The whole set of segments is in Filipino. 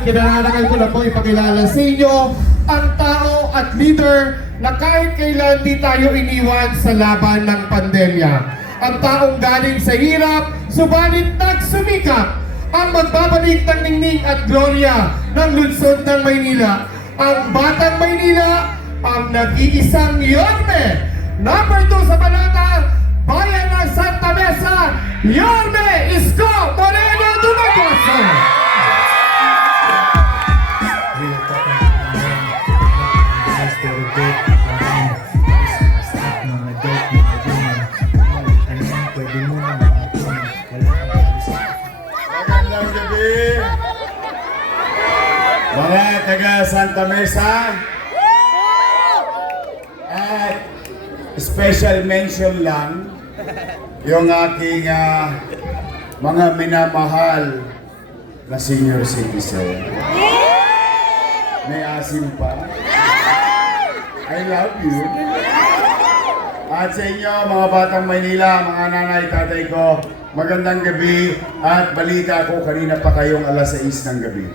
kinahanglan ko na po ipakilala sa inyo ang tao at leader na kahit kailan di tayo iniwan sa laban ng pandemya. Ang taong galing sa hirap, subalit nagsumikap. Ang magbabalik ng ningning at gloria ng lungsod ng Maynila. Ang Batang Maynila, ang nag-iisang Yorme. Number 2 sa balata, Bayan ng Santa Mesa, Yorme Isko Moreno Dumagoso. Magandang gabi, mga taga Santa Mesa. At special mention lang yung aking mga minamahal na senior citizen. May asim pa. I love you. At sa inyo, mga Batang Maynila, mga nanay, tatay ko, magandang gabi at balita ko kanina pa kayong alas 6 ng gabi.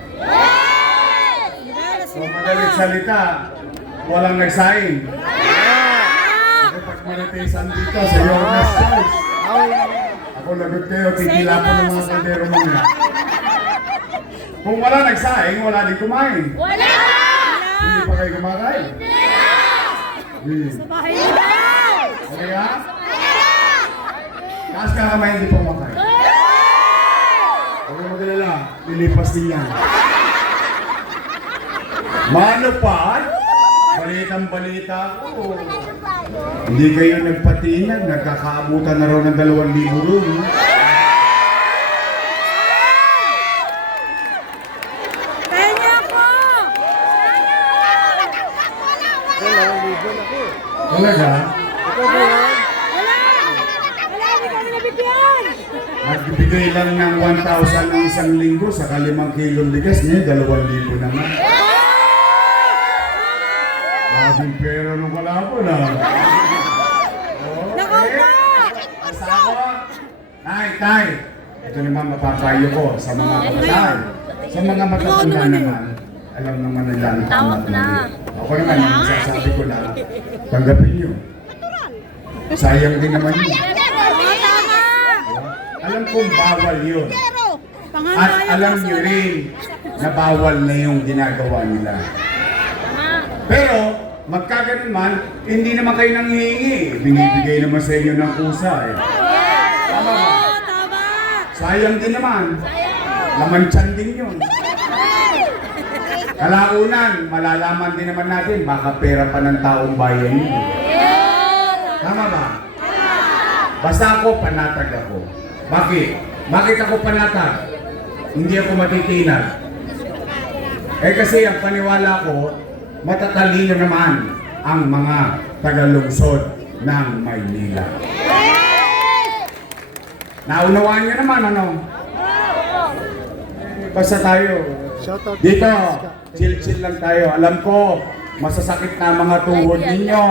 So madalit salita, walang nagsaing. Pagmaritisan dito sa Yormes Church. Ako lagot kayo, titila ko ng mga kaldero muna. Kung wala nagsaing, wala din kumain. Wala! Hindi pa kayo kumakain? Hindi. Sa bahay nila! Ano nga? Taas ka kamay, hindi pa kumakain. Huwag mo magalala, lilipas din yan. Mano pa? Balitang balita ko. Hindi kayo nagpatinag, nagkakaabutan na raw ng 2,000 room. Kanya ko! Talaga? Wala! Wala! Hindi kami nabigyan! Nagbibigay lang ng 1,000 ng isang linggo sa 5 kilong bigas niya, 2,000 naman. Maraming pera nung wala po na. Nakaupa! Tay! Ito naman mapapayo ko sa mga kabataan. Sa mga matatanda naman, alam naman nila ang tama na. Ako naman, sasabi ko lang, tanggapin nyo. Sayang din naman yun. Tama! Alam kong bawal yun. At alam nyo rin na bawal na yung ginagawa nila. Pero, magkaganon man, hindi naman kayo nanghihingi. Binibigay naman sa inyo ng kusa eh. Tama ba? Tama! Sayang din naman. Laman tiyan din yun. Kalaunan, malalaman din naman natin, baka pera pa ng taong bayan yun. Tama ba? Basta ako, panatag ako. Bakit? Bakit ako panatag? Hindi ako matitinag. Eh kasi ang paniwala ko, matatalino naman ang mga tagalungsod ng Maynila. Naunawaan niyo naman, ano? Basta tayo. Dito, chill-chill lang tayo. Alam ko, masasakit na mga tuhod ninyo.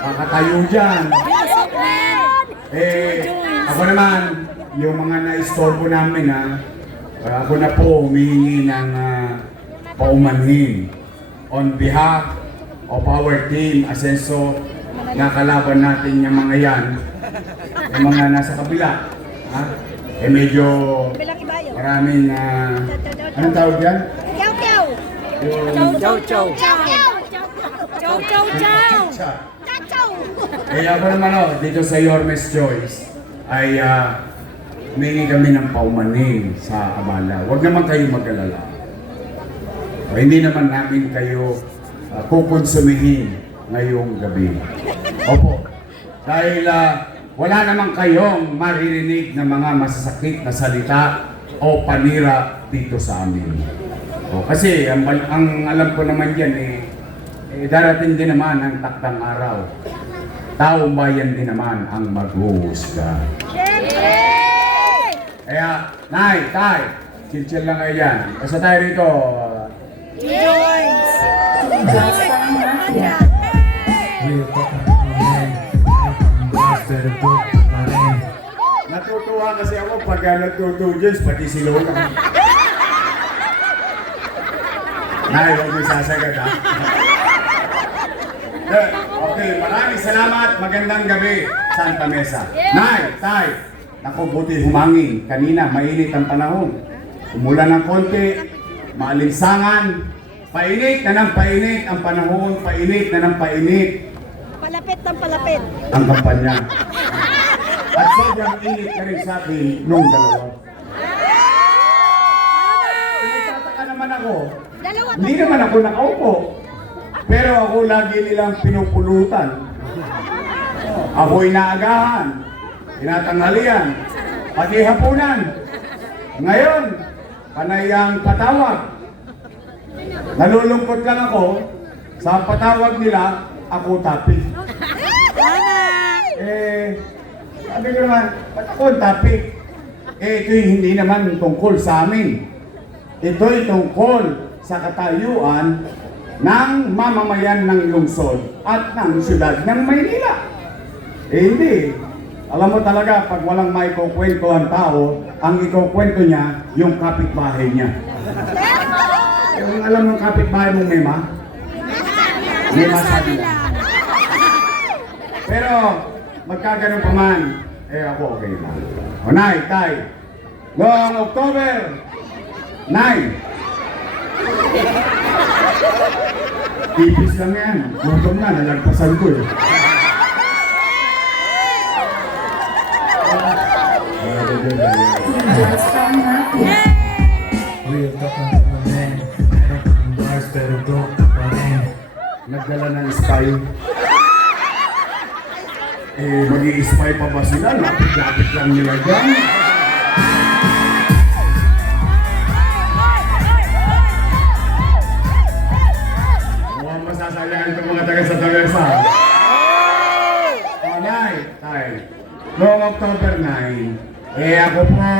Kakatayo dyan. Ako naman, yung mga na-istorbo namin, ako na po humihingi ng paumanhin. On behalf of our team, Asenso, nakalaban natin yung mga yan, yung mga nasa kabila. Medyo maraming, anong tawag yan? Chow-chow! Yung Chow-chow! Chow-chow! Chow-chow! Kaya ako naman dito sa Yormes Choice ay humingi kami ng paumanhin sa abala. Huwag naman kayo mag-alala. Hindi naman namin kayo kukonsumihin ngayong gabi. Opo. Dahil wala naman kayong maririnig na mga masasakit na salita o panira dito sa amin. Kasi ang alam ko naman yan darating din naman ang taktang araw. Taong bayan din naman ang maghuhusga. Kaya, Nay, Tay, chill-chill lang kayo dyan. Basta tayo rito. Joins! Natutuwa kasi ako pag nagtutudyos, pati si Lola. Nay, huwag mo sasagad ha. Okay, maraming salamat. Magandang gabi, Santa Mesa. Nay, Tay, naku, buti humangin. Kanina, mainit ang panahon. Umulan ng konti, maalinsangan. Painit na ng painit ang panahon, painit na ng painit Palapit ng palapit. ang kampanya. At sobrang init na rin sa akin nung dalawa. Nagtataka naman ako, Dalawa hindi naman ako nakaupo. Pero ako lagi nilang pinupulutan. Ako'y naagahan, tinatanghalian, pati hapunan. Ngayon, panayang patawag. Nalulungkot lang ako, sa patawag nila, ako topic. Sabi ko naman, ba't ako ang topic? Ito'y hindi naman tungkol sa amin. Ito'y tungkol sa katayuan ng mamamayan ng lungsod at ng siyudad ng Maynila. Hindi. Alam mo talaga, pag walang maikukwento ang tao, ang ikukwento niya, yung kapitbahay niya. Yung alam ng kapitbahay mong Mema? Mema sabi niya. Pero, magkaganon pa man, ako okay lang. O, Nay, Tay, noong October 9, tipis lang yan. Gutom na, nalagpasan ko eh. Real talk ng mga men. Ang bars pero broke pa rin. Nagdala ng spy. Mag-i-spy pa ba sila? Lapit-lapit lang nila dyan. Mukhang masasayahan itong mga taga sa Tagesa. Nay, Tay. Noong October 9, ako po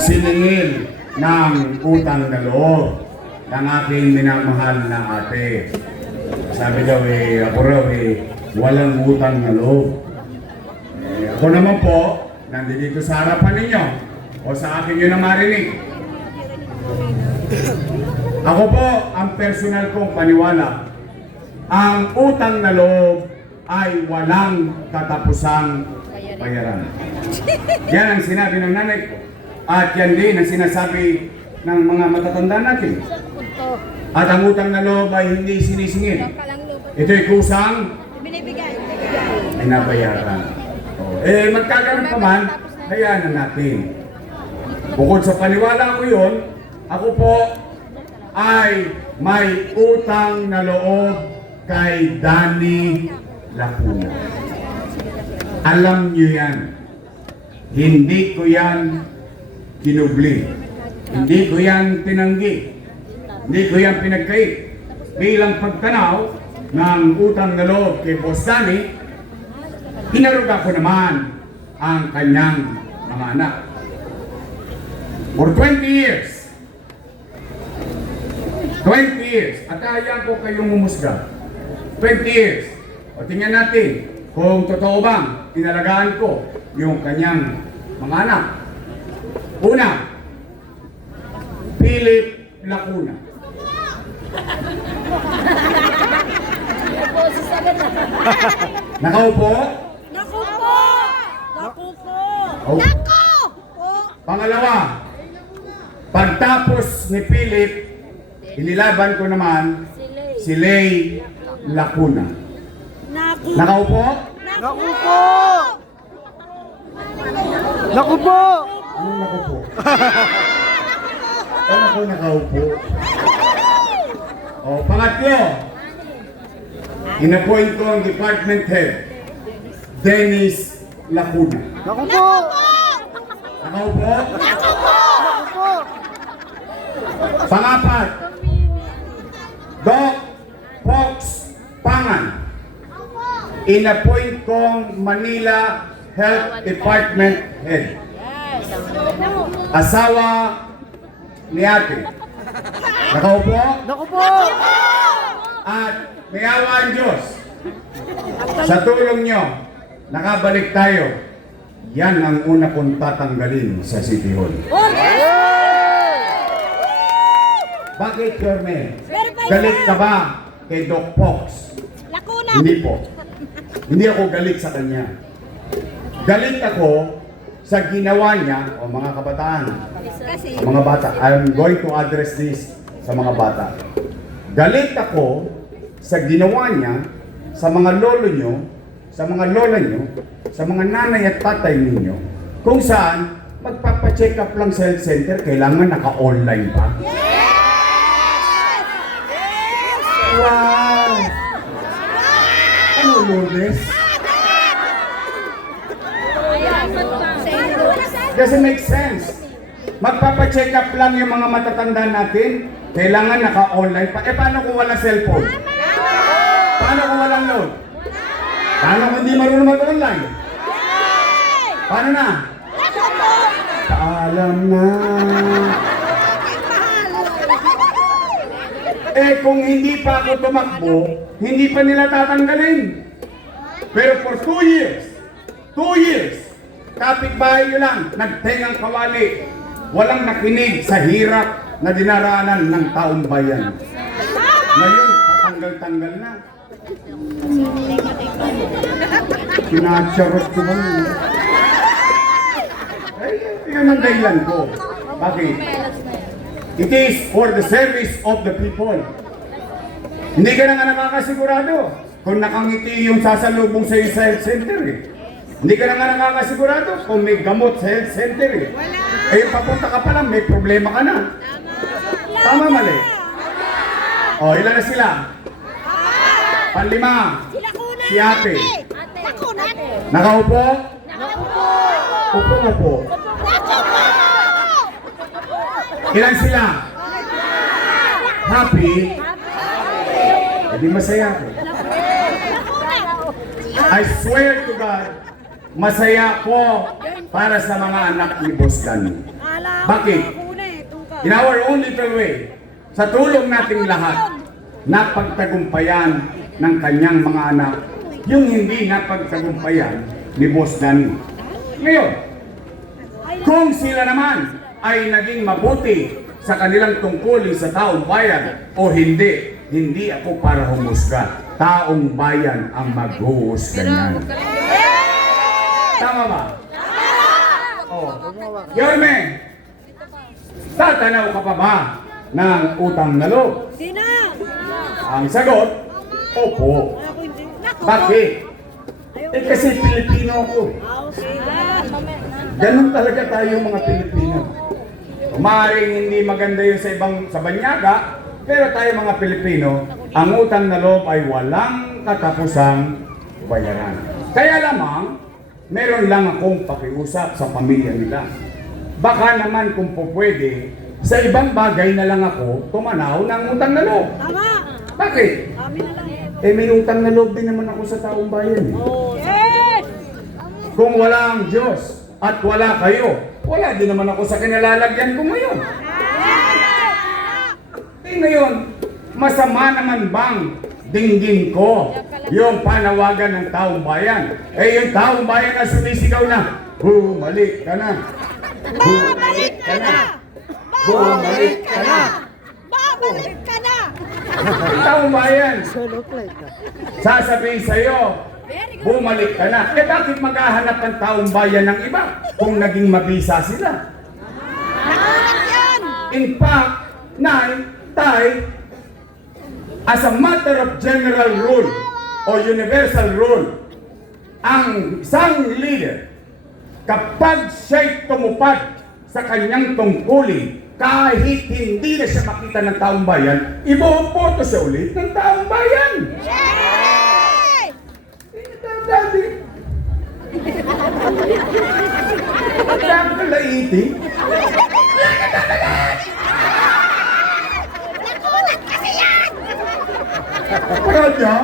siningil ng utang na loob ng aking minamahal na ate. Sabi daw ako raw walang utang na loob. Ako naman po, nandito sa harapan ninyo o sa akin yun na marinig. Ako po, ang personal kong paniwala, ang utang na loob ay walang katapusang bayaran. Yan ang sinabi ng nanay ko. At yan din ang sinasabi ng mga matatanda natin. At ang utang na loob ay hindi sinisingil. Ito'y kusang binabayaran. Magkaganon pa man, hayaan na natin. Bukod sa paniwala ko yun, ako po ay may utang na loob kay Danny Lacuna. Alam niyo yan. Hindi ko yan kinubli. Hindi ko yan tinanggi. Hindi ko yan pinagkait. Bilang pagtanaw ng utang na loob kay Boss Danny, inaruga ko naman ang kanyang mga anak. For 20 years. 20 years. At hayaan ko kayong humusga. 20 years. O tingnan natin kung totoo bang inalagaan ko yung kanyang mga anak. Una, Philip Lacuna. Nakaupo? Naku po! Naku po! Oh. Pangalawa, pagtapos ni Philip, inilaban ko naman si Lay Lacuna. Naku! Nakaupo? Naku po! Naku po! Anong nakaupo? Ano ko nakaupo? O, pangatlo, inappoint ko ang department head, Dennis Lacuna. Naku po! Nakaupo? Naku po! Pangapat, Doc Fox Pangan. Inappoint kong Manila Health Department Head. Asawa ni ate. Nakaupo? Naku po! At may awa ang Diyos. Sa tulong nyo, nakabalik tayo. Yan ang una kong tatanggalin sa City Hall. Bakit, Yorme? Verify Galit na. ka ba kay Doc Fox? Lakuna. Hindi po. Hindi ako galit sa kanya. Galit ako sa ginawa niya, o mga kabataan, Kasi, sa mga bata. I'm going to address this sa mga bata. Galit ako sa ginawa niya sa mga lolo nyo, sa mga lola nyo, sa mga nanay at tatay ninyo, kung saan magpapacheck up lang sa health center, kailangan naka-online pa. Wow! Ano, Lourdes? Doesn't make sense. Magpapacheck up lang yung mga matatanda natin, kailangan naka-online pa. Eh, paano kung walang cellphone? Paano kung walang load? Paano kung hindi marunong mag-online? Paano na? Paalam na. Eh, kung hindi pa ako tumakbo, hindi pa nila tatanggalin. Pero for 2 years, kapitbahay nyo lang, nagtengang kawali, walang nakinig sa hirap na dinaraanan ng taong bayan. Ngayon, patanggal-tanggal na. Pinacharot ko ba? Ay, yun ang dahilan ko. Bakit? It is for the service of the people. Hindi ka na nga nakakasigurado kung nakangiti yung sasalubong sa sa health center eh. Hindi ka na nga nakakasigurado kung may gamot sa health center eh. Eh, papunta ka pa lang, may problema ka na. Tama, mali? O, ilan na sila? Panlima. si Lakuna. Si ate. Lakuna. Nakaupo? Nakupo. Upo na po. Nakupo. Ilan sila? Happy? Hindi masaya ako. I swear to God, masaya ko para sa mga anak ni Boss Danny. Bakit? In our own little way, sa tulong nating lahat, napagtagumpayan ng kanyang mga anak yung hindi napagtagumpayan ni Boss Danny. Ngayon, kung sila naman ay naging mabuti sa kanilang tungkulin sa taong bayan o hindi, hindi ako para humusga. Taong bayan ang maghuhusga niyan. Tama ba? Oh. Yorme, tatanaw ka pa ba ng utang na loob? Di na. Ang sagot, opo. Ako hindi. Naku. Bakit? Eh kasi Pilipino ako. Ganun talaga tayo mga Pilipino. Maaaring hindi maganda yun sa banyaga, pero tayo mga Pilipino, ang utang na loob ay walang katapusang bayaran. Kaya lamang, meron lang akong pakiusap sa pamilya nila. Baka naman kung po pwede, sa ibang bagay na lang ako tumanaw ng utang na loob. Tama. Bakit? Kami na lang. Eh may utang na loob din naman ako sa taong bayan. Yes. Kung wala ang Diyos at wala kayo, wala din naman ako sa kinalalagyan ko ngayon. Eh ngayon, masama naman bang dinggin ko yung panawagan ng taong bayan? Eh yung taong bayan na sumisigaw na, bumalik ka na. Babalik ka na. Bumalik ka na. Babalik ka na. Yung taong bayan, sasabihin sa'yo, bumalik ka na. Eh bakit maghahanap ng taong bayan ng iba kung naging mabisa sila? In fact, Tay, as a matter of general rule o universal rule, ang isang leader, kapag siya'y tumupad sa kanyang tungkulin, kahit hindi na siya makita ng taong bayan, iboboto siya ulit ng taong bayan. Daddy. Ang kalaiti. Parang niya?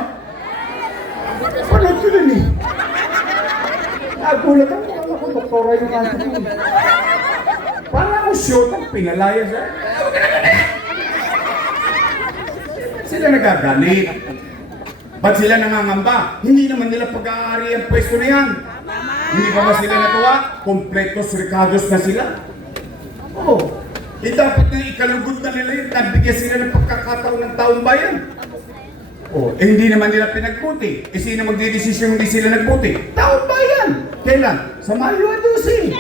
Parang sila ni. Nagulat ako doktora yung natin. Parang ako shoot ang pinalaya siya. Sila nagagalit. Ba't sila nangangamba? Hindi naman nila pag-aari ang pwesto na yan. Hindi pa ba sila natuwa? Kompletos Ricardos na sila. Oo. dapat nga ikalugod na nila yun, nabigyan sila ng pagkakataon ng taong bayan. Hindi naman nila pinagbuti. Sino magdidesisyon hindi sila nagbuti? Taong bayan! Kailan? Sa Mayo 12.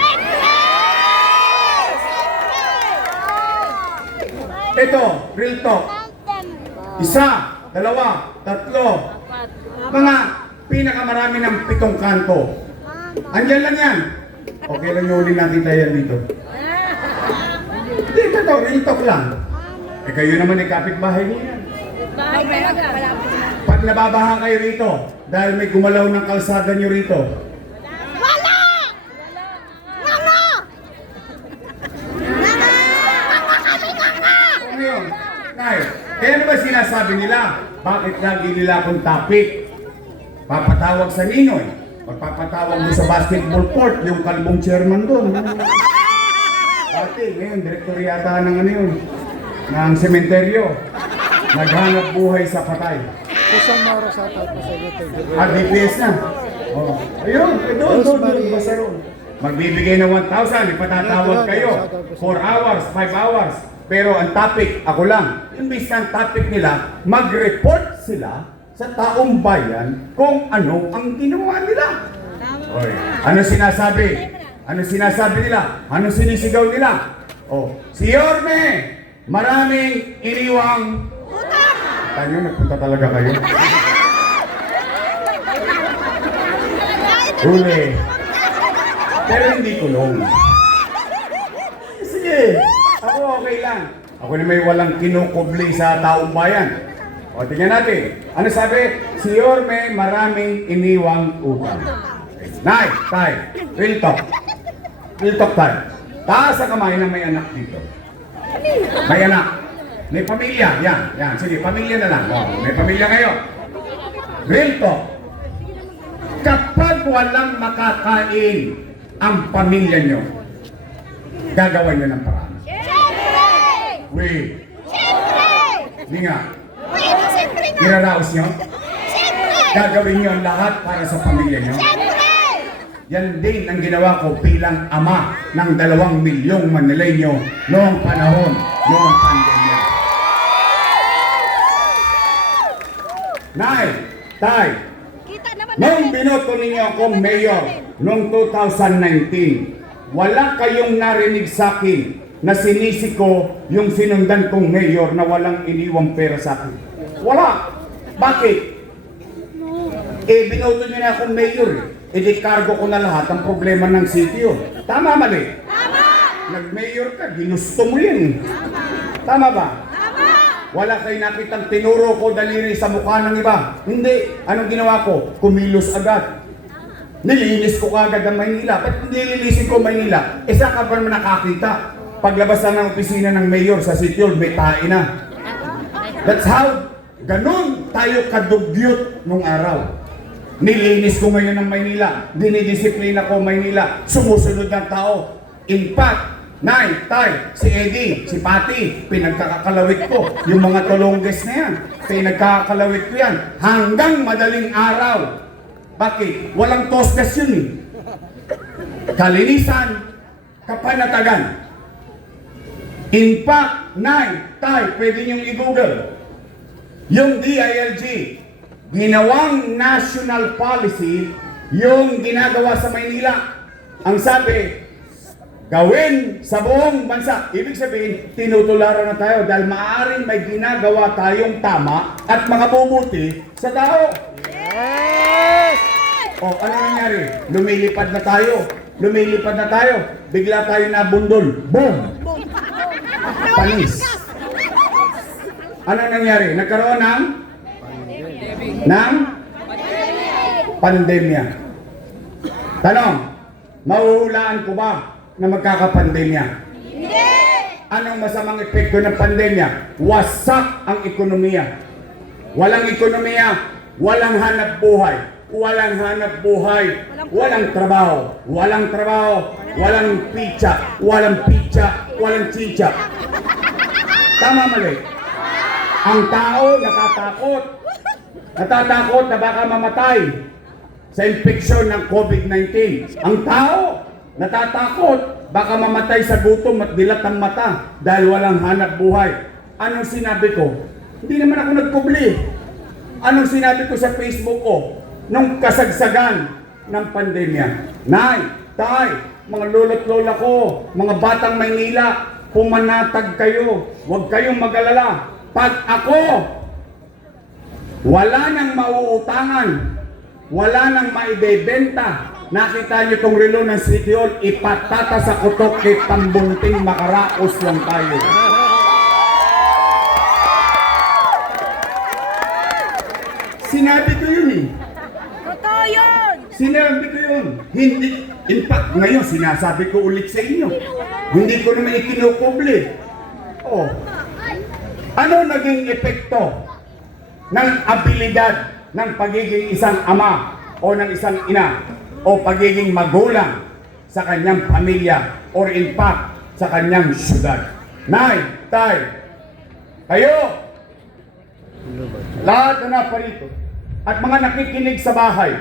Ito, real talk. 1, 2, 3, mga pinakamarami ng 7 kanto. Andyan lang yan. Okay lang yung natin tayo dito. Dito to, real talk lang. Kayo naman ay kapitbahay niyo yan. Pag nababaha kayo rito, dahil may gumalaw ng kalsada niyo rito, Wala! Wala! ano yun? Nay, kaya ano ba sinasabi nila? Bakit lagi nila akong topic? Papatawag sa Ninoy. Pagpapatawag mo sa basketball court, yung kalbong chairman doon. Dati, ngayon, direktor yata ng ano yun, ng sementeryo. Naghanap buhay sa patay. DPS na. Ayun, doon, basta roon. Magbibigay ng 1,000, ipatatawag kayo. 4 hours, 5 hours. Pero ang topic, ako lang. Imbis na ang topic nila, mag-report sila sa taong bayan kung ano ang ginawa nila. Oy, ano sinasabi? Ano sinasabi nila? Ano sinisigaw nila? Si Yorme, maraming iniwang Tanyo, nagpunta talaga kayo. Huli. Pero hindi kulong. Sige, ako okay lang. Ako na may walang kinukubli sa taong bayan. Tingnan natin. Ano sabi? Si Yorme, maraming iniwang utang. Nay, tay, real talk. Real talk tayo. Taas ang kamay na may anak dito. May anak. May pamilya, yan. Sige, pamilya na lang. May pamilya kayo. Real talk. Kapag walang makakain ang pamilya nyo, gagawa nyo ng paraan. Wait. Hindi nga. Iraraos nyo? Gagawin nyo ang lahat para sa pamilya nyo? Yan din ang ginawa ko bilang ama ng 2 milyong Manileño noong panahon, noong pandemya. Nay, tay, nung binoto ninyo akong mayor noong 2019, wala kayong narinig sa akin na sinisi ko yung sinundan kong mayor na walang iniwang pera sa akin. Wala. Bakit? Binoto nyo na akong mayor. Di-cargo ko na lahat ang problema ng city yun. Tama, mali? Tama! Nag-mayor ka, ginusto mo yun. Tama ba? Wala kayo nakitang tinuro ko daliri sa mukha ng iba. Hindi. Anong ginawa ko? Kumilos agad. Nilinis ko agad ang Maynila. Ba't nililisin ko Maynila? Saan ka pa naman nakakita? Paglabas na ng opisina ng mayor sa City Hall, may tae na. That's how, ganun tayo kadugyot nung araw. Nilinis ko ngayon ng Maynila. Dinidisiplina ko Maynila. Sumusunod ng tao. In fact, Nay, tay, si Eddie, si Pati, pinagkakakalawit ko. Yung mga tulongges na yan, pinagkakakalawit ko yan. Hanggang madaling araw. Bakit? Walang tosgas yun eh. Kalinisan, kapanatagan. In fact, Nay, tay, pwede niyong i-google. Yung DILG, ginawang national policy, yung ginagawa sa Maynila. Ang sabi, gawin sa buong bansa. Ibig sabihin, tinutularan na tayo dahil maaaring may ginagawa tayong tama at makabubuti sa tao. Yes! Ano nangyari? Lumilipad na tayo. Bigla tayo nabundol. Boom! Panis. Ano nangyari? Nagkaroon ng pandemya. Tanong, mahuhulaan ko ba na magkakapandemya? Hindi! Anong masamang epekto ng pandemya? Wasak ang ekonomiya. Walang ekonomiya, walang hanap buhay. Walang trabaho. Walang pizza. Walang chicha. Tama, mali? Ang tao natatakot. Natatakot na baka mamatay sa infeksyon ng COVID-19. Ang tao, natatakot, baka mamatay sa gutom at dilat ang mata dahil walang hanap buhay. Anong sinabi ko? Hindi naman ako nagpubli. Anong sinabi ko sa Facebook ko nung kasagsagan ng pandemya? Nay, tay, mga lolo't lola ko, mga batang Maynila, pumanatag kayo. Huwag kayong mag-alala. Pag ako, wala nang mauutangan, wala nang maibebenta, nakita niyo tong relo ng City Hall, ipatata sa kutok kay Tambunting, makaraos lang tayo. Sinabi ko yun eh. Totoo yun! Sinabi ko yun. Hindi, in fact, ngayon sinasabi ko ulit sa inyo. Hindi ko naman ikinukubli. Oh. Ano naging epekto ng abilidad ng pagiging isang ama o ng isang ina o pagiging magulang sa kanyang pamilya or in fact sa kanyang syudad? Nay, tay, kayo, lahat na naparito at mga nakikinig sa bahay,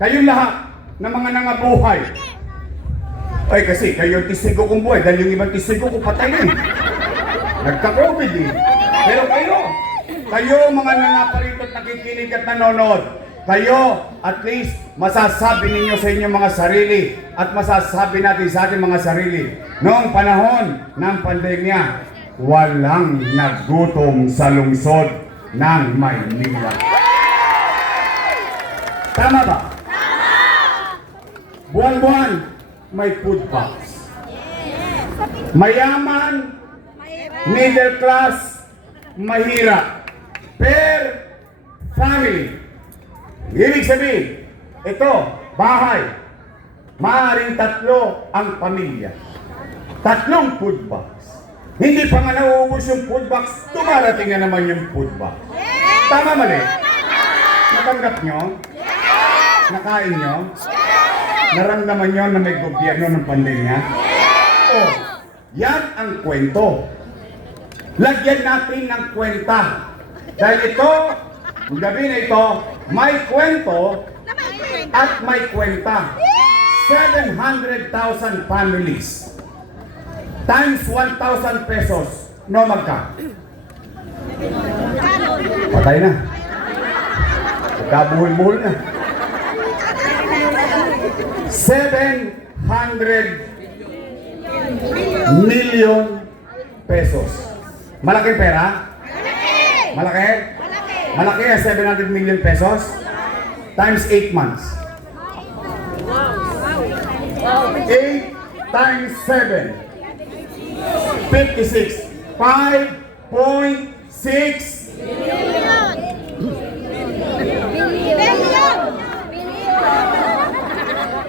kayo lahat na mga nangabuhay. Ay kasi kayo ang testigo kong buhay dahil yung ibang testigo ko patay na eh. Nagka-COVID eh. Pero kayo mga nangaparito at nakikinig at nanonood, kayo at least masasabi ninyo sa inyong mga sarili at masasabi natin sa ating mga sarili, noong panahon ng pandemya, walang nagutom sa lungsod ng Maynila. Tama ba? Tama! Buwan-buwan, may food box. Mayaman, middle class, mahirap. Per family. Ibig sabihin, ito, bahay. Maaaring 3 ang pamilya. 3 food box. Hindi pa nga nauubos yung food box, dumarating na naman yung food box. Tama mali? Natanggap nyo? Nakain nyo? Naramdaman nyo na may gobyerno ng pandemya? Oh, yan ang kwento. Lagyan natin ng kwenta. Dahil ito, ang gabi na ito, may kwento at may kwenta. 700,000 families times 1,000 pesos. No magka? Patay na. Pagkabuhol-buhol na. 700 million pesos. Malaking pera? Malaki? Malaki ang 700 million pesos? Times 8 months. 8 times 7. 56. 5.6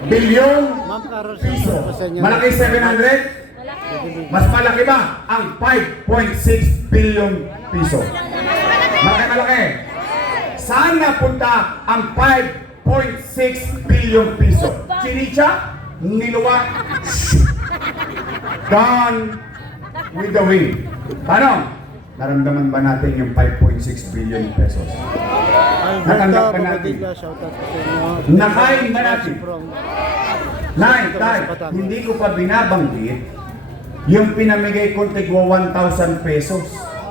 billion piso. Malaki 700? Mas malaki ba ang 5.6 billion piso? Malaki. Saan napunta ang 5.6 billion piso? Chinicha? Niluwa? Gone with the wind. Paano? Naramdaman ba natin yung 5.6 billion pesos? Natanggap ba natin? Nakain ba natin? Nay, tay, hindi ko pa binabanggit yung pinamigay kong tigwa 1,000 pesos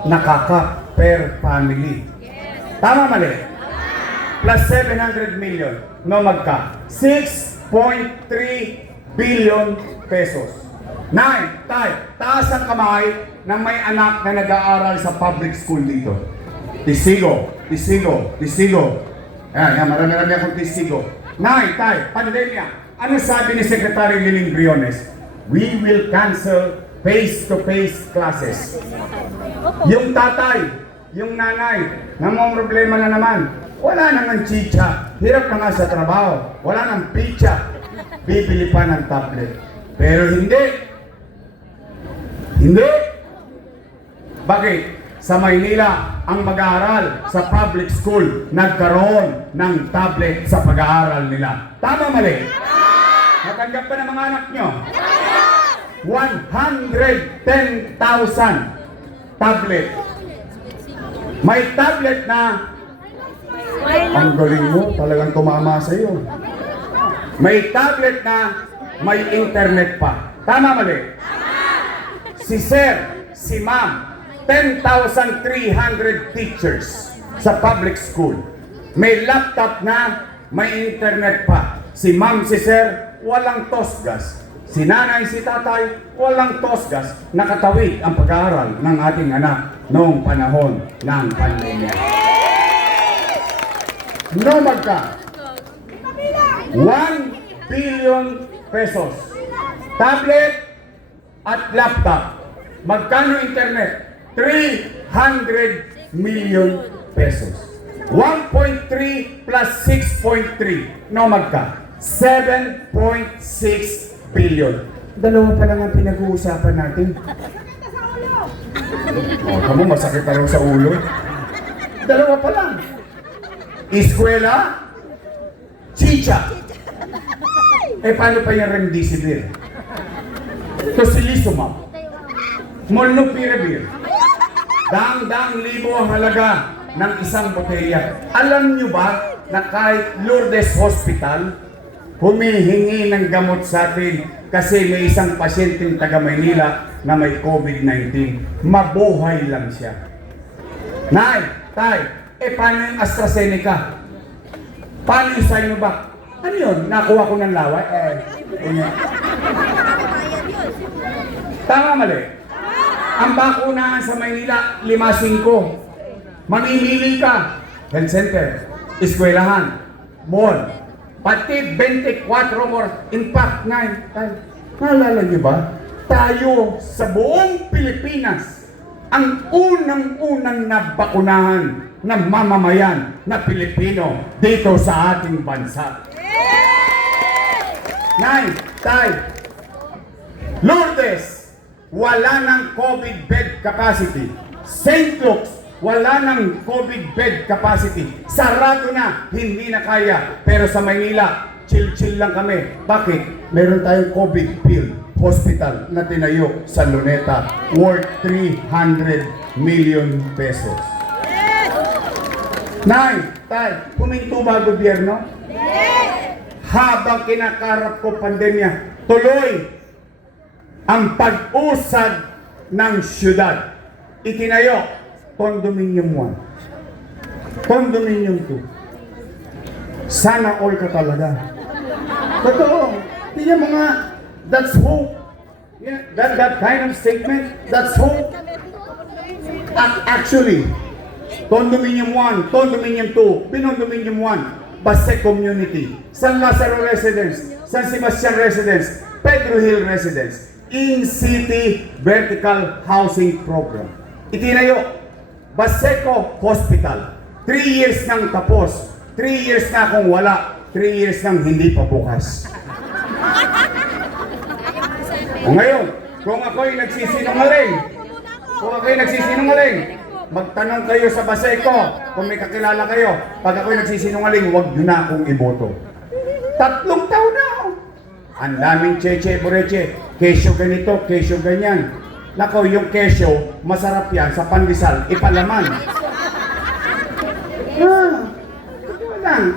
nakaka per family. Tama mali? Plus 700 million. No magka? 6.3 billion pesos. Nay, tay, taas ang kamay ng may anak na nag-aaral sa public school dito. Tisigo. Ayan, marami-rami akong tisigo. Nay, tay, pandemya. Ano sabi ni Secretary Liling Briones? We will cancel face-to-face classes. Yung tatay, yung nanay, problema na naman. Wala nang chicha. Hirap na nga sa trabaho. Wala nang pizza. Bibili pa ng tablet. Pero hindi. Bakit? Sa Maynila, ang mag-aaral sa public school, nagkaroon ng tablet sa pag-aaral nila. Tama mali? Natanggap pa ng mga anak nyo? 110,000 tablet. May tablet na ang galing mo, talagang tumama sa iyo. May tablet na may internet pa. Tama mali? Si sir, si ma'am, 10,300 teachers sa public school. May laptop na, may internet pa. Si ma'am, si sir, walang tosgas. Si nanay, si tatay, walang tosgas. Nakatawid ang pag-aaral ng ating anak noong panahon ng pandemya. No magka. 1 billion pesos. Tablet at laptop. Magkano internet? 300 million pesos. 1.3 plus 6.3. No magka. 7.6 billion. Dalawa pa lang ang pinag-uusapan natin. Oh, kamu masakit pa raw sa ulo. Dalawa pa lang. Eskwela, chicha. Paano pa yung remdesivir? Tocilizumab, molnupiravir. Dang-dang libo ang halaga ng isang botelya. Alam nyo ba na kahit Lourdes Hospital humihingi ng gamot sa atin kasi may isang pasyenteng taga Maynila na may COVID-19. Mabuhay lang siya. Nay, tay, paano yung AstraZeneca? Paano yung Sinovac? Ano yun? Nakuha ko ng laway? Tama mali. Ang bakunahan sa Maynila, 5-5. Mamimili ka. Health center, eskwelahan, mall, pati 24 more. In fact, naalala niyo ba? Tayo sa buong Pilipinas, ang unang-unang nabakunahan ng mamamayan na Pilipino dito sa ating bansa. Nay, tay, Lourdes, wala ng COVID bed capacity. St. Luke's, wala ng COVID bed capacity. Sarado na, hindi na kaya. Pero sa Maynila, chill-chill lang kami. Bakit? Meron tayong COVID field hospital na tinayo sa Luneta worth 300 million pesos. Nay, tay, huminto ba gobyerno? Habang kinakarap ko pandemya, tuloy ang pag-usad ng syudad. Itinayo, Condominium 1, Condominium 2. Sana all ka talaga. Totoo. Tingnan mo nga, that's hope. Yeah, that kind of statement, that's hope. Actually, Condominium 1, Condominium 2, Binondominium 1, Base Community, San Lazaro Residence, San Sebastian Residence, Pedro Hill Residence, In-City Vertical Housing Program. Itinayo, Baseco Hospital. 3 years nang tapos, 3 years na akong wala, 3 years nang hindi pa bukas. O ngayon, kung ako'y nagsisinungaling, magtanong kayo sa Baseco kung may kakilala kayo. Pag ako'y nagsisinungaling, huwag nyo na akong iboto. 3 taon na. Ang daming cheche, bureche, kesyo ganito, kesyo ganyan. Nako, yung kesyo, masarap yan sa pandesal, ipalaman.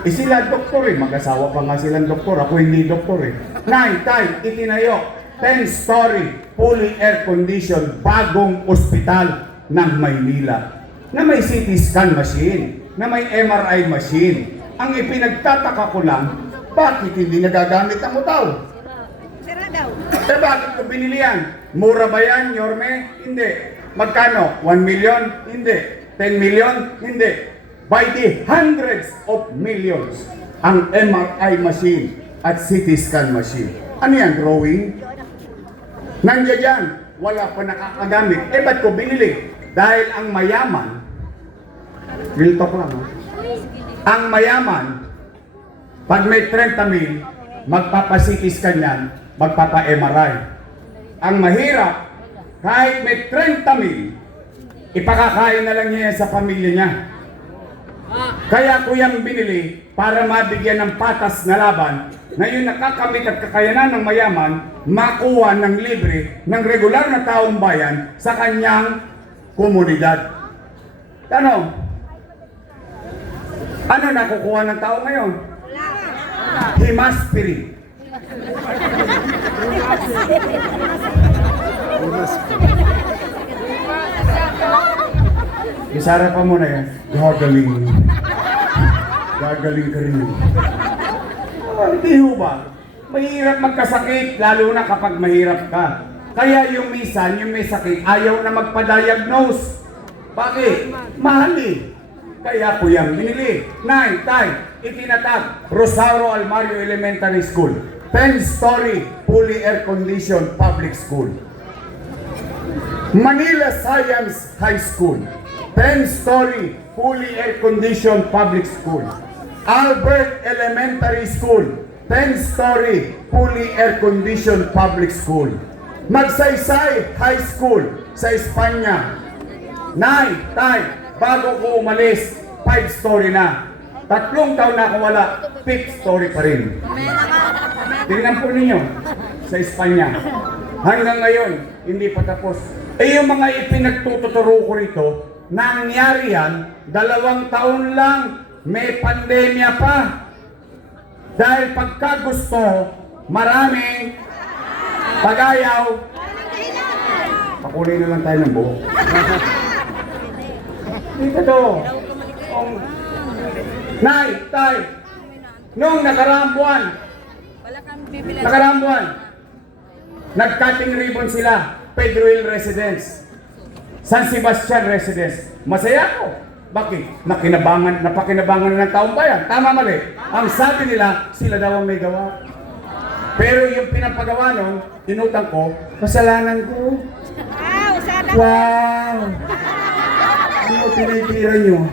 Sila doktor eh, mag-asawa pa nga silang doktor, ako hindi doktor eh. Nay, tay, itinayo, 10-story, fully air-conditioned, bagong ospital ng Maynila. Na may CT scan machine, na may MRI machine. Ang ipinagtataka ko lang, bakit hindi nagagamit ang utaw? Bakit ko binili yan? Mura ba yan, Yorme? Hindi. Magkano? 1 million? Hindi. 10 million? Hindi. By the hundreds of millions ang MRI machine at CT scan machine. Ano yan, drawing? Nandiyan dyan, wala pa nakakagamit. Ba't ko binili? Dahil ang mayaman, real talk lang, ha? Ang mayaman, pag may 30 mil, magpapa-CT scan yan, magpapa-MRI. Ang mahirap, kahit may 30 mil, ipakakain na lang niya sa pamilya niya. Kaya ko yung binili para mabigyan ng patas na laban na yung nakakamit at kakayanan ng mayaman makuha ng libre ng regular na taong bayan sa kanyang komunidad. Tanong, ano nakukuha ng tao ngayon? Himaspirin. Isara pa muna yan. Gagaling. Gagaling ka rin. Hindi ho ba? Mahirap magkasakit, lalo na kapag mahirap ka. Kaya yung minsan, yung may sakit, ayaw na magpa-diagnose. Bakit? Mahal eh. Kaya ko yan binili. 9 time, itinatag. Rosario Almario Elementary School. 10-story, fully air-conditioned public school. Manila Science High School. 10-story, fully air-conditioned public school. Albert Elementary School. 10-story, fully air-conditioned public school. Magsaysay High School sa Espanya. 9 time, bago ko umalis, 5-story na. 3 taon na ako wala, 5th story pa rin. Tingnan po ninyo, sa Espanya. Hanggang ngayon, hindi pa tapos. Yung mga ipinagtuturo ko rito, nangyari yan, 2 taon lang, may pandemya pa. Dahil pagka gusto, maraming pag-ayaw. Pakulay na lang tayo ng buhok. Dito to. Nay, tay. Noong nakaraang buwan, nag-cutting ribbon sila. Pedro Hill Residence. San Sebastian Residence. Masaya ako. Bakit? Napakinabangan na ng taong bayan. Tama mali. Ang sabi nila, sila daw ang may gawa. Pero yung pinapagawa nun, inutang ko, kasalanan ko. Wow! Ano tinitira nyo?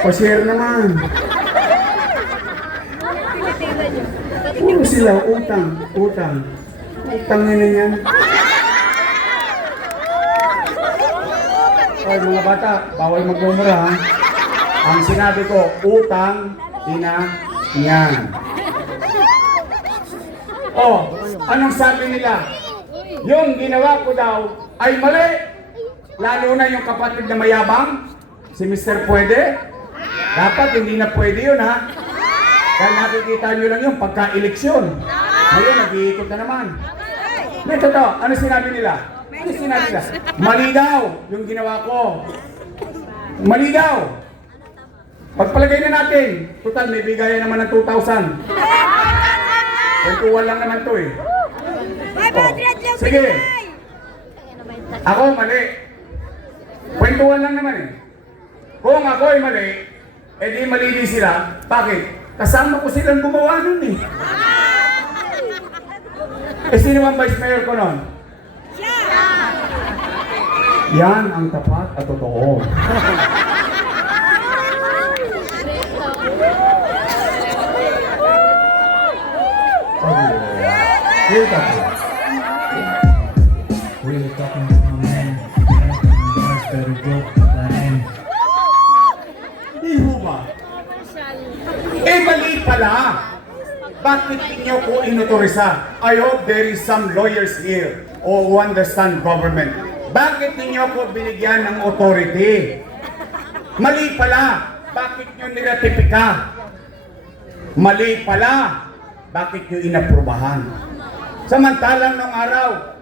Pa-share naman. Puro sila, utang. Utang na yan. Ay, mga bata, bawal magmumura ha. Ang sinabi ko, utang, ina, yan. Oh, anong sabi nila? Yung ginawa ko daw ay mali. Lalo na yung kapatid na mayabang, si Mr. Pwede. Dapat hindi na pwede yun ha. Dahil nakikita nyo lang yung pagka-eleksyon. Ngayon, nag-iikot na naman. May totoo, ano sinabi nila? Ano sinabi nila? Mali daw yung ginawa ko. Mali daw. Pagpalagay na natin, total may bigayan naman ng 2,000. Kwentuhan lang naman to eh. Oh, sige. Ako mali. Kwentuhan lang naman eh. Kung ako ay mali, edi mali din sila. Bakit? Kasama ko silang gumawa nun eh. Sino ang vice mayor ko nun? Yan ang tapat at totoo. We're talking about man. Bars better go than end. Hindi ho ba? Mali pala. Bakit inyo ko inutorisa? I hope there is some lawyers here who understand government. Bakit ninyo ko binigyan ng authority? Mali pala. Bakit nyo niratipika? Mali pala. Bakit nyo inaprubahan? Samantalang nung araw,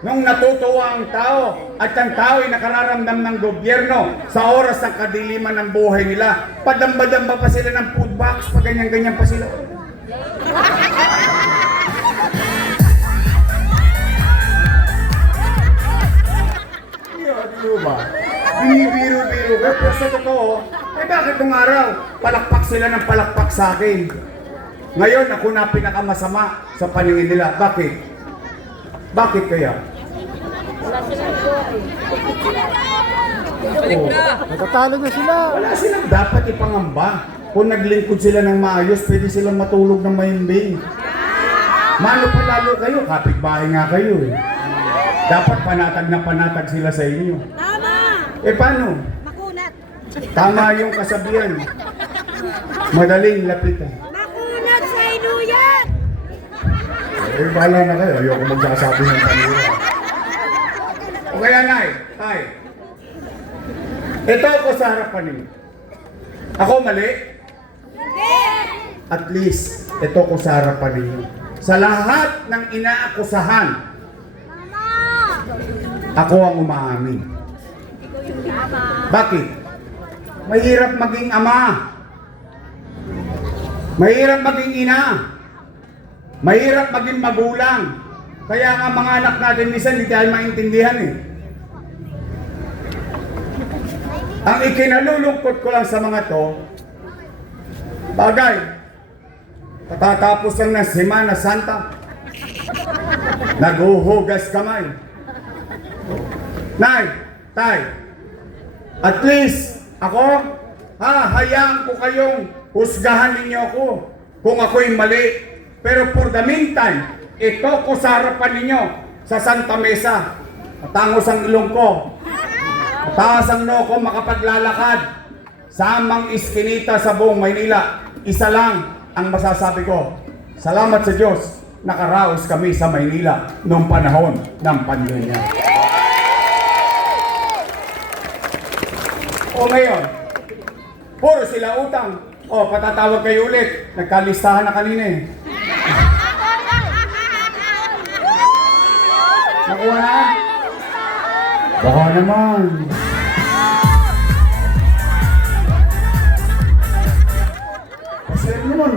nung natutuwa ang tao at ang tao ay nakararamdam ng gobyerno sa oras ng kadiliman ng buhay nila, padamba-damba pa sila ng food box, pa ganyan-ganyan pa sila. Di ba? Binibiro-biro ka, pero sa totoo, bakit nung araw, palakpak sila ng palakpak sa akin? Ngayon, ako na pinakamasama sa paningin nila. Bakit? Bakit kaya? Natatalo na sila. Wala silang dapat ipangamba. Kung naglingkod sila ng maayos, pwede silang matulog ng mahimbing. Mano pa lalo kayo, kapitbahay nga kayo eh. Dapat panatag na panatag sila sa inyo. Tama! Paano? Makunat! Tama yung kasabihan. Madaling lapitan. Makunat sa inuyan! Bahala na kayo. Ayoko magsasabi ng kanila. O kaya, Nay, Tay. Ito ako sa harapan ninyo. Ako mali? Hindi! At least, ito ko sa harapan ninyo. sa lahat ng inaakusahan, ako ang umaamin. Bakit? Mahirap maging ama. Mahirap maging ina. Mahirap maging magulang. Kaya nga mga anak natin minsan hindi tayo maintindihan eh. Ang ikinalulungkot ko lang sa mga to, bagay, katatapos lang ng Semana Santa, naghuhugas kamay. Nay, tay, at least ako, hayaan ko kayong husgahan ninyo ako kung ako'y mali. Pero for the meantime, ito ko sa harapan ninyo sa Santa Mesa. Matangos ang ilong ko. Mataas ang noo ko makapaglalakad sa amang iskinita sa buong Maynila. Isa lang ang masasabi ko. Salamat sa Diyos, nakaraos kami sa Maynila noong panahon ng pandemya. O ngayon, puro sila utang. O patatawag kayo ulit. Nagkalistahan na kanina eh. Nakuha na? Baka naman. Pasir naman.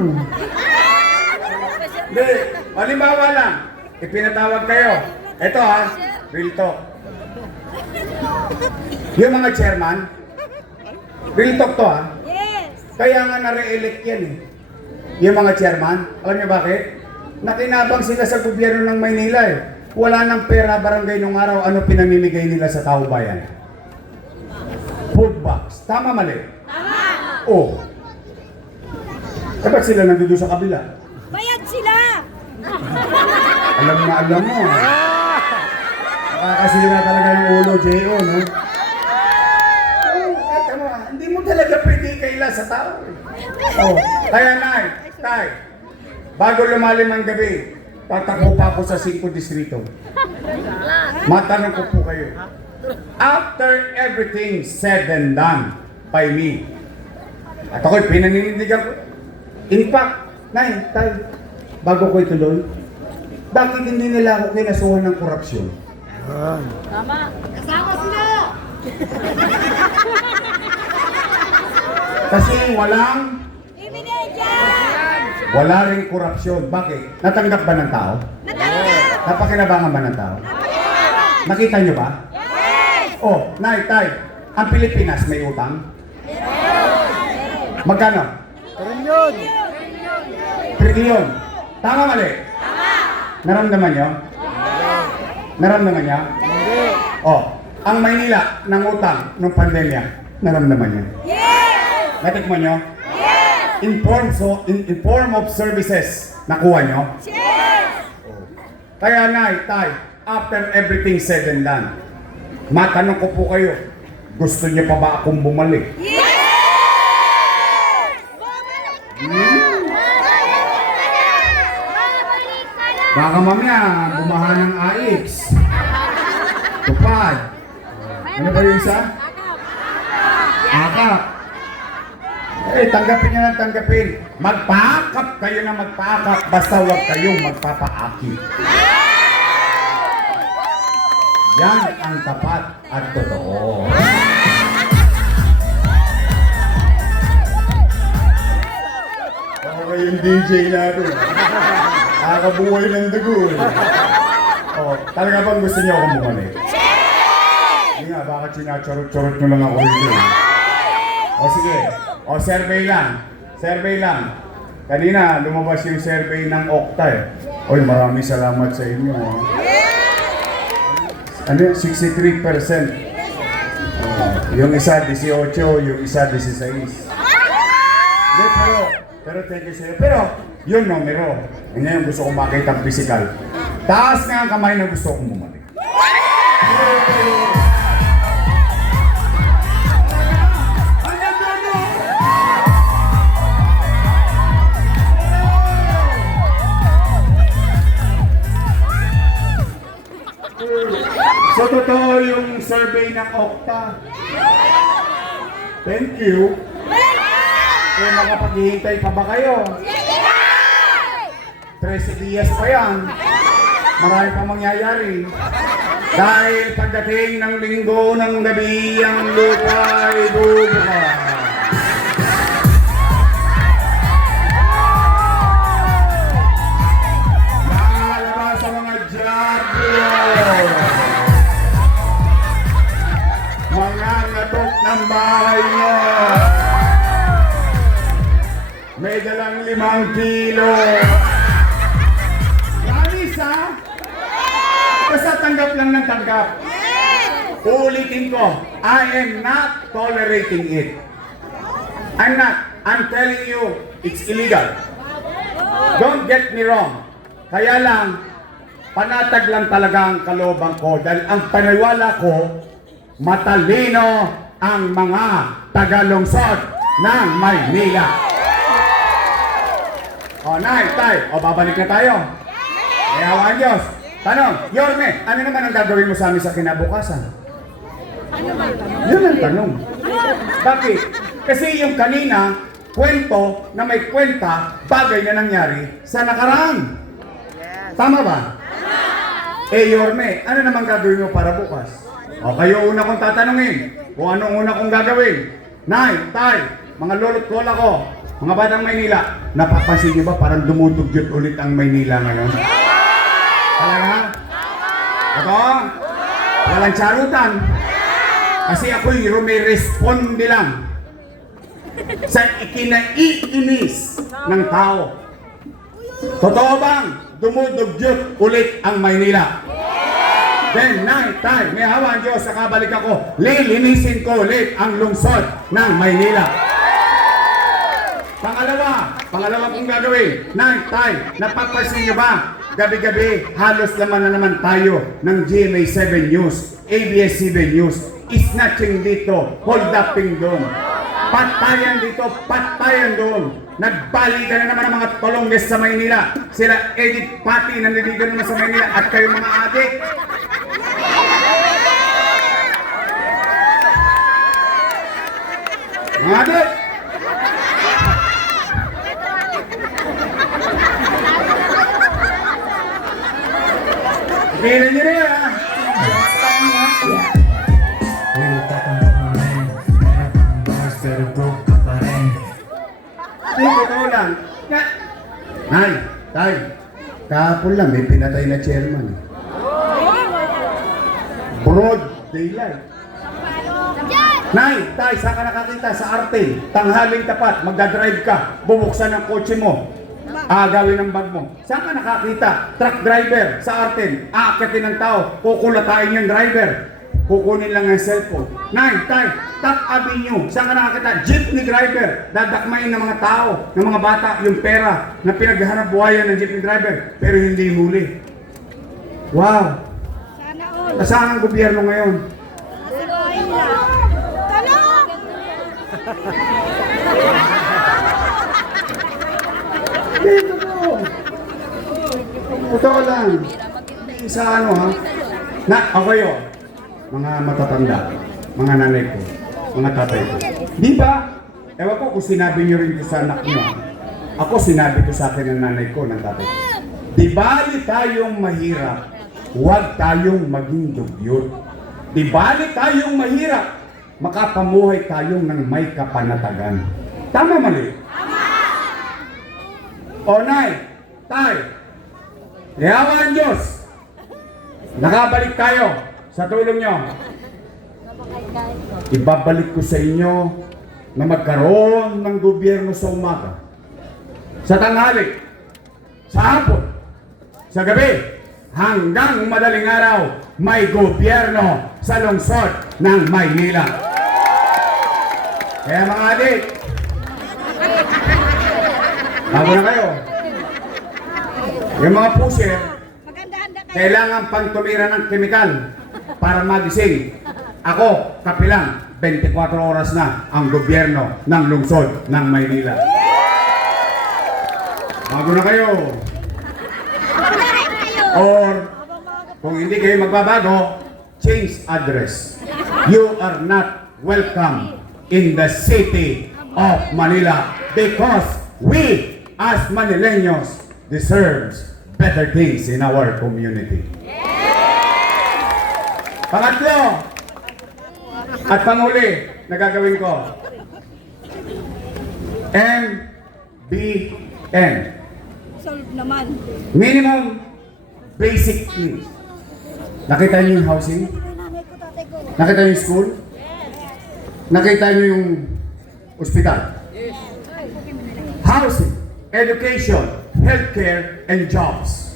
Hindi, halimbawa lang. Ipinatawag kayo. Ito ha, real talk. Yung mga chairman, real talk to ha. Yes! Kaya nga na-re-elect yan eh. Yung mga chairman, alam niyo bakit? Nakinabang sila sa gobyerno ng Maynila eh. Wala nang pera barangay nung araw, ano pinamimigay nila sa tao bayan? Food box. Tama mali? Tama! Oo. Dapat sila nandito sa kabila. Bayad sila! Alam mo. Nakakasira talaga yung ulo, J.O., no? Hindi mo talaga pwede kaila sa tao. Oh, kaya tay, bago lumalim ang gabi, tatakbo pa ako sa 5 distrito. Matanong ko po kayo. After everything said and done by me, at ako'y pinaninindigan ko. In fact, tay, bago ko ituloy, bakit hindi nila ako kinasuhan ng korupsyon? Tama! Kasama sila! Kasi walang Ebidensya! wala ring korupsyon. Bakit? Natanggap ba ng tao? Natanggap! Napakinabangan ba ng tao? Nakita nyo ba? Yes! Oh, tay, ang Pilipinas may utang? Magkano? Trilyon! Trilyon. Tama mali? Tama! Naramdaman nyo? Naramdaman nyo? Hindi! Oh, ang Maynila ng utang nung pandemya, naramdaman nyo? Yes! Natikman nyo? Yes! In form of services, nakuha nyo? Yes! Kaya tay, after everything said and done, matanong ko po kayo, gusto niyo pa ba akong bumalik? Yes! Baka mamaya, bumaha ng AX. Tupad. Ano ba yung isa? Akap. Tanggapin nyo na tanggapin. Magpaakap kayo na magpaakap, basta huwag kayong magpapaakip. Yan ang tapat at totoo. Okay yung DJ natin. Nakakabuhay ng dugo. Oh, talaga bang gusto niyo akong bumalik? Hindi nga, bakit sinachorot-chorot nyo lang ako rito? O sige, survey lang. Survey lang. Kanina, lumabas yung survey ng Okta eh. Oy, maraming salamat sa inyo. Ano yun? 63%. Yung isa 18, yung isa 16. Hindi, pero thank you sir. Pero, yun numero. Ngayon gusto kong makita ang physical. Taas nga ang kamay na gusto kong bumalik. So, totoo yung survey ng Okta. Thank you. Eh, makapaghihintay pa ba kayo? 3 13 días pa yan. Marami pang mangyayari. Dahil pagdating ng linggo ng gabi, ang lupa ay bubukas. Lalabas sa mga dyablo. Mga natok ng bahay nyo. May dalang 5 kilo. Promise ha? Basta tanggap lang ng tanggap. Uulitin ko, I am not tolerating it. I'm not. I'm telling you, it's illegal. Don't get me wrong. Kaya lang, panatag lang talaga ang kalooban ko dahil ang paniwala ko, matalino ang mga tagalungsod ng Maynila. O, Nay, Tay, o babalik na tayo. Ayaw ang Diyos. Tanong, Yorme, ano naman ang gagawin mo sa amin sa kinabukasan? Yun ang tanong. Bakit? Kasi yung kanina, kwento na may kwenta, bagay na nangyari sa nakaraan. Tama ba? Eh, Yorme, ano naman gagawin mo para bukas? O, kayo una kong tatanungin. Kung anong una kong gagawin. Nay, Tay, mga lolo't lola ko, mga batang Maynila, napapansin niyo ba parang dumudugyot ulit ang Maynila ngayon? Talaga? Ito? Walang charutan. Kasi ako'y rumiresponde lang sa ikinaiinis ng tao. Totoo bang dumudugyot ulit ang Maynila? Then, Nay, Tay, may hawa ang Diyos, sakabalik ako, lilinisin ko ulit ang lungsod ng Maynila. Pangalawa kong gagawin. Nay, Tay, napapansin niyo ba? Gabi-gabi, halos laman na naman tayo ng GMA7 News, ABS-CBN News, snatching dito, hold-upping doon. Patayan dito, patayan doon. Nagbalikan na naman ang mga tolongges sa Maynila. Sila Edith Pati, nanliligan naman sa Maynila, at kayo mga adik. Mga adik! Kailan nyo na yan, ha? Uy, tatanggap mo rin. Meron kang bars pero broke ka pa rin. Hindi, totoo lang. Nay, Tay, kahapon lang may pinatay na chairman. Broad daylight. Nay, Tay, saan ka nakakita? Sa arte. Tanghaling tapat, magdadrive ka, bubuksan ang kotse mo. Agawin ang bag mo. Saan ka nakakita? Truck driver sa Arten. Aakatin ng tao. Kukulatain yung driver. Kukunin lang ang cellphone. Nay, Tay, Top Avenue. Saan ka nakakita? Jeepney driver. Dadakmain ng mga tao, ng mga bata, yung pera na pinaghahanap buhayan ng jeepney driver. Pero hindi huli. Wow. Nasaan ang gobyerno ngayon? Dito po. Totoo lang. Sa ano ha? Ako yun. Mga matatanda. Mga nanay ko. Mga tatay ko. Di ba? Ewan ko kung sinabi nyo rin sa anak nyo. Ako sinabi ko sa akin ng nanay ko, ng tatay ko. Di bali tayong mahirap. Huwag tayong maging dugyot. Di bali tayong mahirap. Makapamuhay tayong ng may kapanatagan. Tama mali? O Nay, Tay, yawa ang Diyos. Nakabalik tayo sa tulong nyo. Ibabalik ko sa inyo na magkaroon ng gobyerno sa umaga, sa tanghali, sa hapon, sa gabi, hanggang madaling araw, may gobyerno sa lungsod ng Maynila. Kaya mga adik, bago na kayo. Yung mga pusher, kailangan pang tumira ng kemikal para magising. Ako, kapilang, 24 oras na ang gobyerno ng lungsod ng Maynila. Bago na kayo. Or, kung hindi kayo magbabago, change address. You are not welcome in the city of Manila because we as Manileños deserves better things in our community. Pangatlo, at panghuli na gagawin ko, MBN. Solve naman. Minimum basic needs. Nakita niyo yung housing? Nakita niyo yung school? Nakita niyo yung ospital? Housing, education, healthcare, and jobs.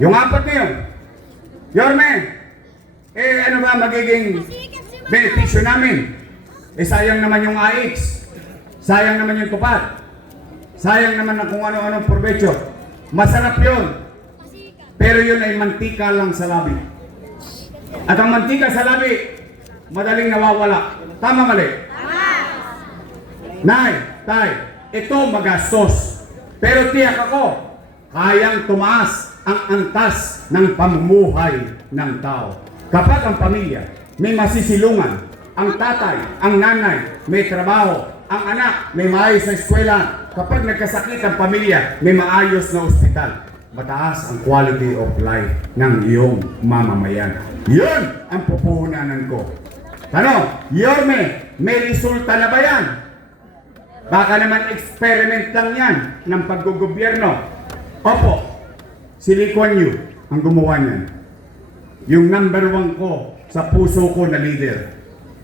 Yung apat na yun. Yorme, ano ba magiging benepisyo namin? Sayang naman yung AX. Sayang naman yung tupad. Sayang naman na kung ano-anong provecho. Masarap yun. Pero yun ay mantika lang sa labi. At ang mantika sa labi, madaling nawawala. Tama mali? Nay, tay, ito magastos. Pero tiyak ako, kayang tumaas ang antas ng pamumuhay ng tao. Kapag ang pamilya may masisilungan, ang tatay, ang nanay, may trabaho, ang anak, may maayos na eskwela, kapag nagkasakit ang pamilya, may maayos na ospital, mataas ang quality of life ng iyong mamamayan. Yun ang pupuhunanan ko. Ano? Yorme, may resulta na ba yan? Baka naman experiment lang yan ng paggugobyerno. Opo, si Lee Kuan Yew ang gumawa niyan. Yung number 1 ko sa puso ko na leader,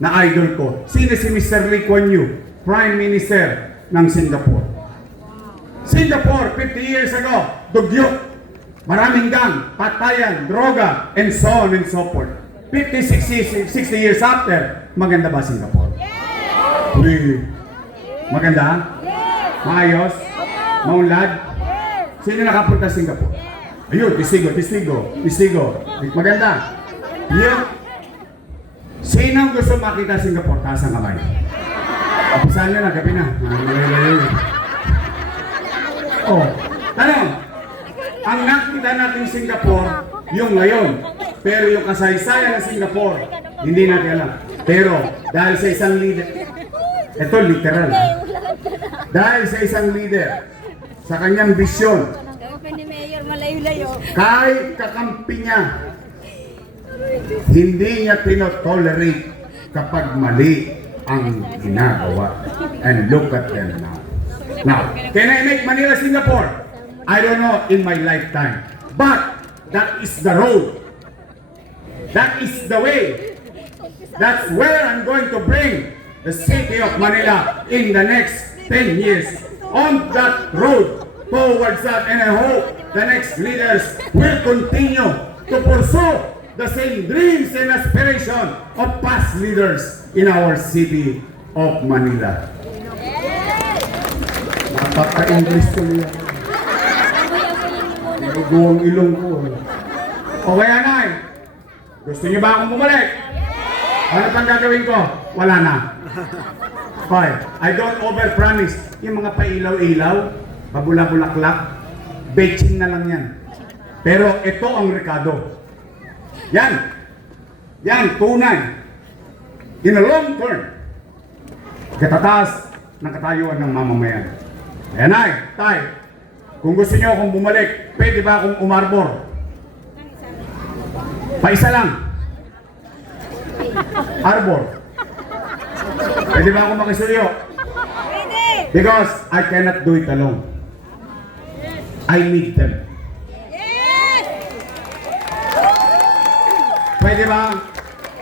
na idol ko. Sino si Mr. Lee Kuan Yew? Prime Minister ng Singapore. Singapore, 50 years ago, dugyot, maraming gang, patayan, droga, and so on and so forth. 50, 60 years after, maganda ba Singapore? Uy, maganda? Maayos? Maunlad? Sino nakapunta sa Singapore? Ayun, testigo. Maganda. Yun. Sino ang gusto makita Singapore? Taas ang kamay. Apisahan nyo na, gabi na. Oh, tanong. Ang nakita natin Singapore, yung ngayon. Pero yung kasaysayan ng Singapore, hindi natin alam. Pero, dahil sa isang leader, ito literal. Dahil sa isang leader, sa kanyang bisyon, Ni Mayor, malayo-layo. kahit kakampi niya, hindi niya tinotolerate kapag mali ang ginagawa. And look at them now. Now, can I make Manila Singapore? I don't know in my lifetime. But that is the road. That is the way. That's where I'm going to bring the city of Manila in the next 10 years. On that road towards that, and I hope the next leaders will continue to pursue the same dreams and aspirations of past leaders in our city of Manila. Napaka-English ko niya. Naguguwang ilong ko. O kaya na gusto niyo ba akong bumalik? Ano pang gagawin ko? Wala na. Okay, I don't overpromise. Yung mga pailaw-ilaw, pabula-bulaklak, betching na lang yan. Pero ito ang rekado. Yan. Yan, tunay. In a long term, katataas ng katayuan ng mamamayan. Ayan ay, tay, kung gusto niyo akong bumalik, pwede ba akong umarbor? Paisa lang. Arbor. Pwede ba akong makisuyo? Pwede! Because I cannot do it alone. I need them. Yes! Pwede ba?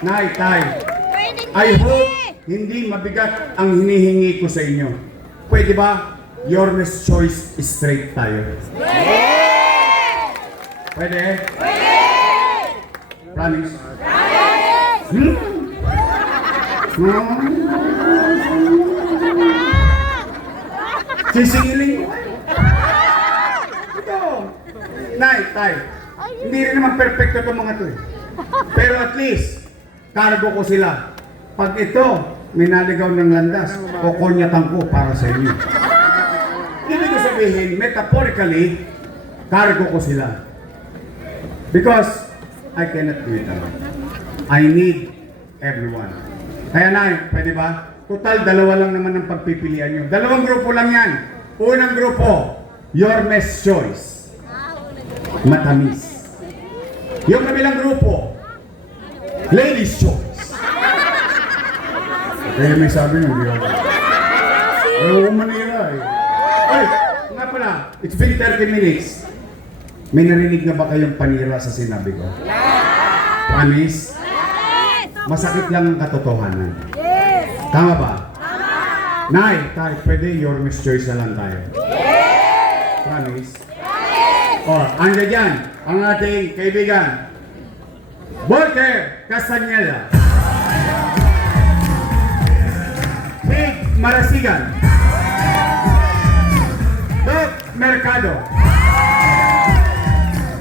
Nay, tay. Pwedeng I pwede! hope hindi mabigat ang hinihingi ko sa inyo. Pwede ba? Your choice is straight tayo. Pwede? Promise? Sisingiling ko. Ito. Nay, tay. Hindi rin naman perfecto itong mga to eh. Pero at least, cargo ko sila. Pag ito, may naligaw ng landas, kukunyatan ko para sa inyo. Ibig ko sabihin, metaphorically, cargo ko sila. Because I cannot do it alone. I need everyone. Kaya na, pwede ba? Total, dalawa lang naman ang pagpipilian nyo. Dalawang grupo lang yan. Unang grupo, your choice. matamis. Yung kabilang grupo, ladies choice. Kaya may sabi nyo, di ako. Oo, manira eh. Ay, nga pala, it's been 30 minutes. May narinig na ba kayong panira sa sinabi ko? Promise? Masakit lang ang katotohanan. Tama ba? Nay, tayo, pwede your Miss Choice na lang tayo. Promise? Oh, andyan dyan, ang ating kaibigan, Volker Castañeda. Mig Marasigan. Doc Mercado.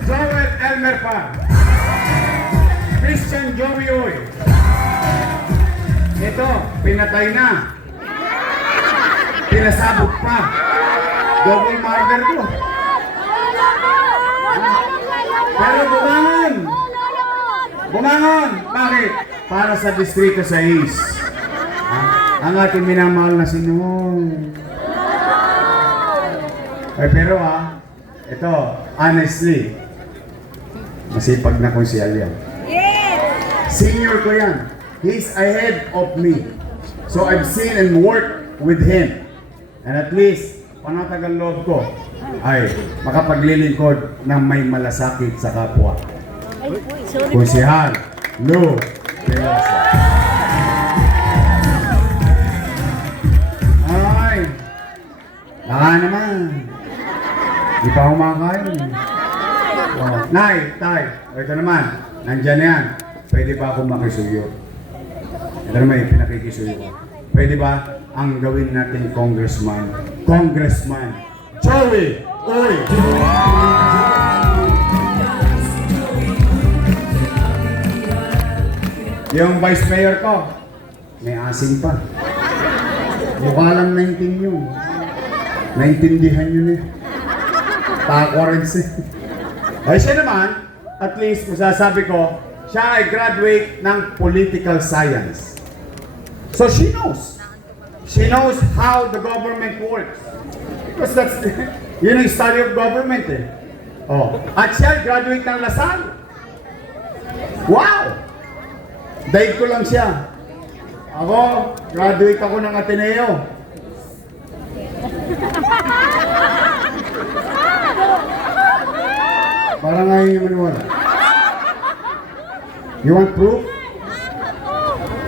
Joel Elmer Par. Christian Joey Oy. Ito, pinatay na. Pinasabog pa. Double murder ko. Pero bumangon! Bumangon! Bakit? Para sa Distrito 6. Ang ating minamahal na Sinong. Ay, pero ito, honestly, masipag na kong si Alia. Senior ko yan. He's ahead of me. So I've seen and worked with him. And at least, panatagal loob ko ay makapaglilingkod ng may malasakit sa kapwa. Kusihal, Lou Veloso. Ay, baka naman. Di pa kumakain. Oh, Nay, Tay, ito naman, nandyan na yan. Pwede ba akong makisuyo? Ito naman yung pinakikisuyo ko. Pwede ba ang gawin natin congressman? Congressman Joey Oy! Yung vice mayor ko, may asin pa. Mukha lang 19 yun. Naintindihan yun eh. Takwarens eh. Ay siya naman, at least masasabi ko, siya ay graduate ng political science. So she knows. She knows how the government works. Because that's, yun ang study of government eh. Oh. At siya graduate ng Lasal. Wow! Daig ko lang siya. Ako, graduate ako ng Ateneo. Parang ngayon yung maniwala. You want proof?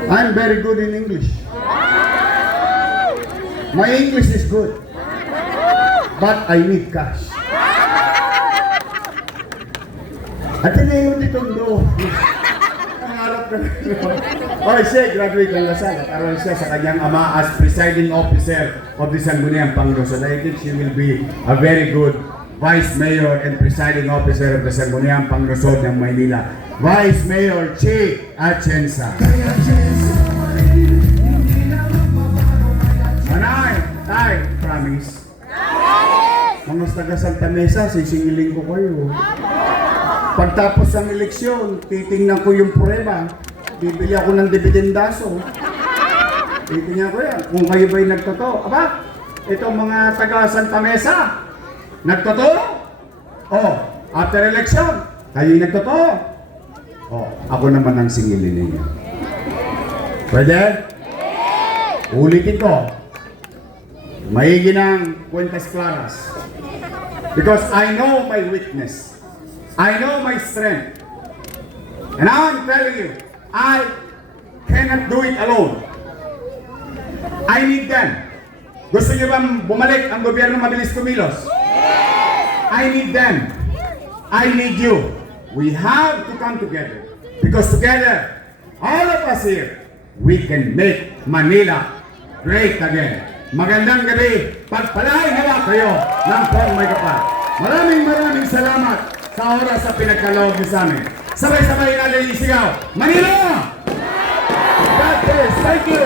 I'm very good in English. My English is good. But I need cash. Ateneo de Tondo. Nangarap ka na. Okay, siya, graduate ng Lasal. At aral siya sa kanyang ama as presiding officer of the Sangguniang Panginoon. I think she will be a very good Vice Mayor and presiding officer of the Sangguniang Panginoon ng Maynila. Vice Mayor Chi Atienza. Manay, Tay, promise. Mga taga Santa Mesa, sisingilin ko kayo. Pagtapos ng eleksyon, titingnan ko yung prueba. Bibili ako ng dividendaso. Titingnan ko yan. Kung kayo ba'y nagtotoo. Aba, itong mga taga Santa Mesa, nagtotoo? Oh, after election, kayo'y nagtotoo? Oh, ako naman ang singilin ninyo. Pwede? Ulitin ko. Maigi ng Cuentas Claras. Because I know my weakness. I know my strength. And now I'm telling you, I cannot do it alone. I need them. Gusto niyo bang bumalik ang gobyerno mabilis kumilos? I need them. I need you. We have to come together. Because together, all of us here, we can make Manila great again. Magandang gabi. Pagpalain nawa kayo ng Pong May Kapal. Maraming salamat sa oras sa pinagkaloob niyo sa amin. Sabay-sabay natin isigaw, Manila! God bless. Thank you.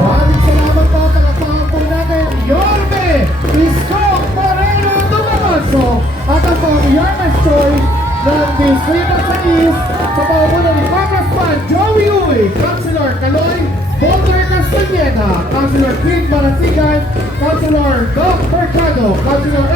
Maraming salamat po. Palakpakan po natin, Yorme Isko Moreno Dumamaso at ang mga Yorme's Choice ng Distrito sa East sa pamumuno ni Congressman Joey Uy, Councilor Caloy, Volker Castañeda, Councilor Mig Marasigan, Councilor Doc Mercado, Councilor